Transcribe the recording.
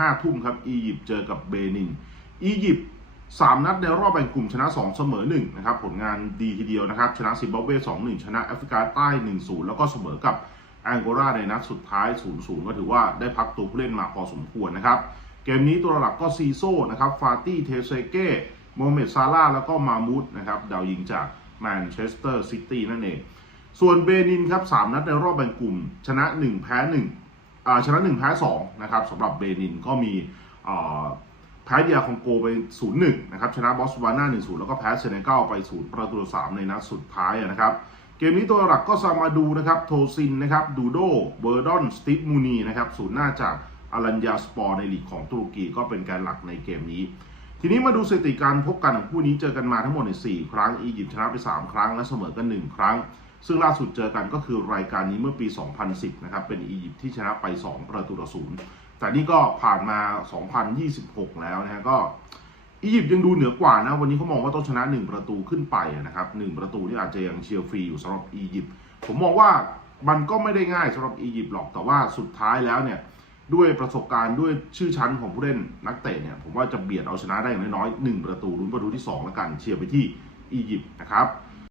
5ทุ่มครับ อียิปต์เจอกับเบนิน อียิปต์3นัดในรอบแบ่งกลุ่มชนะ 2 เสมอ1นะครับผลงานดีทีเดียวนะครับ ชนะซิมบับเว 2-1 ชนะแอฟริกาใต้ 1-0 แล้วก็เสมอกับแองโกลาในนัดสุดท้าย 0-0 ก็ถือว่าได้พักตัวผู้เล่นมาพอสมควรนะครับ เกมนี้ตัวหลักก็ซีโซ่นะครับฟาตี้เทเซเก้โมเมดซาร่าแล้วก็มามูดนะครับดาวยิงจากแมนเชสเตอร์ซิตี้นั่นเอง ส่วนเบนินครับ 3 นัดในรอบแบ่งกลุ่ม ชนะ 1 แพ้1อ่า ชนะ1แพ้2นะครับสำหรับเบนินก็มีแพ้เดียคองโกไป 0-1 นะครับ ชนะบอสวาน่า 1-0 แล้วก็แพ้เซเนกัลไป 0 ประตูต่อ3ในนัดสุดท้ายนะครับ เกมนี้ตัวหลักก็ซามาดูนะครับ โทซินนะครับ ดูโด เบอร์ดอน สติฟมูนีนะครับ ศูนย์หน้าจากอารัญญาสปอร์ในลีกของตุรกีก็เป็นการหลักในเกมนี้ ทีนี้มาดูสถิติการพบกันของคู่นี้เจอกันมาทั้งหมดใน4ครั้ง อียิปต์ชนะไป 3 ครั้งและเสมอกัน 1 ครั้ง ซึ่งล่าสุดเจอกันก็คือรายการนี้เมื่อปี 2010 นะครับ เป็นอียิปต์ที่ชนะไป 2 ประตูต่อศูนย์แต่นี่ก็ผ่านมา 2026 แล้วนะก็อียิปต์ยังดูเหนือกว่านะ วันนี้เขามองว่าต้องชนะ 1 ประตูขึ้นไปนะครับ1ประตูที่อาจจะยังเชียร์ฟรีอยู่สำหรับอียิปต์ผมมองว่ามันก็ไม่ได้ง่ายสำหรับอียิปต์หรอกแต่ว่าสุดท้ายแล้วเนี่ยด้วยประสบการณ์ด้วยชื่อชั้นของผู้เล่นนักเตะเนี่ยผมว่าจะเบียดเอาชนะได้อย่างน้อยๆ1ประตูลุ้นประตูที่ 2 แล้วกันเชียร์ไปที่อียิปต์นะครับ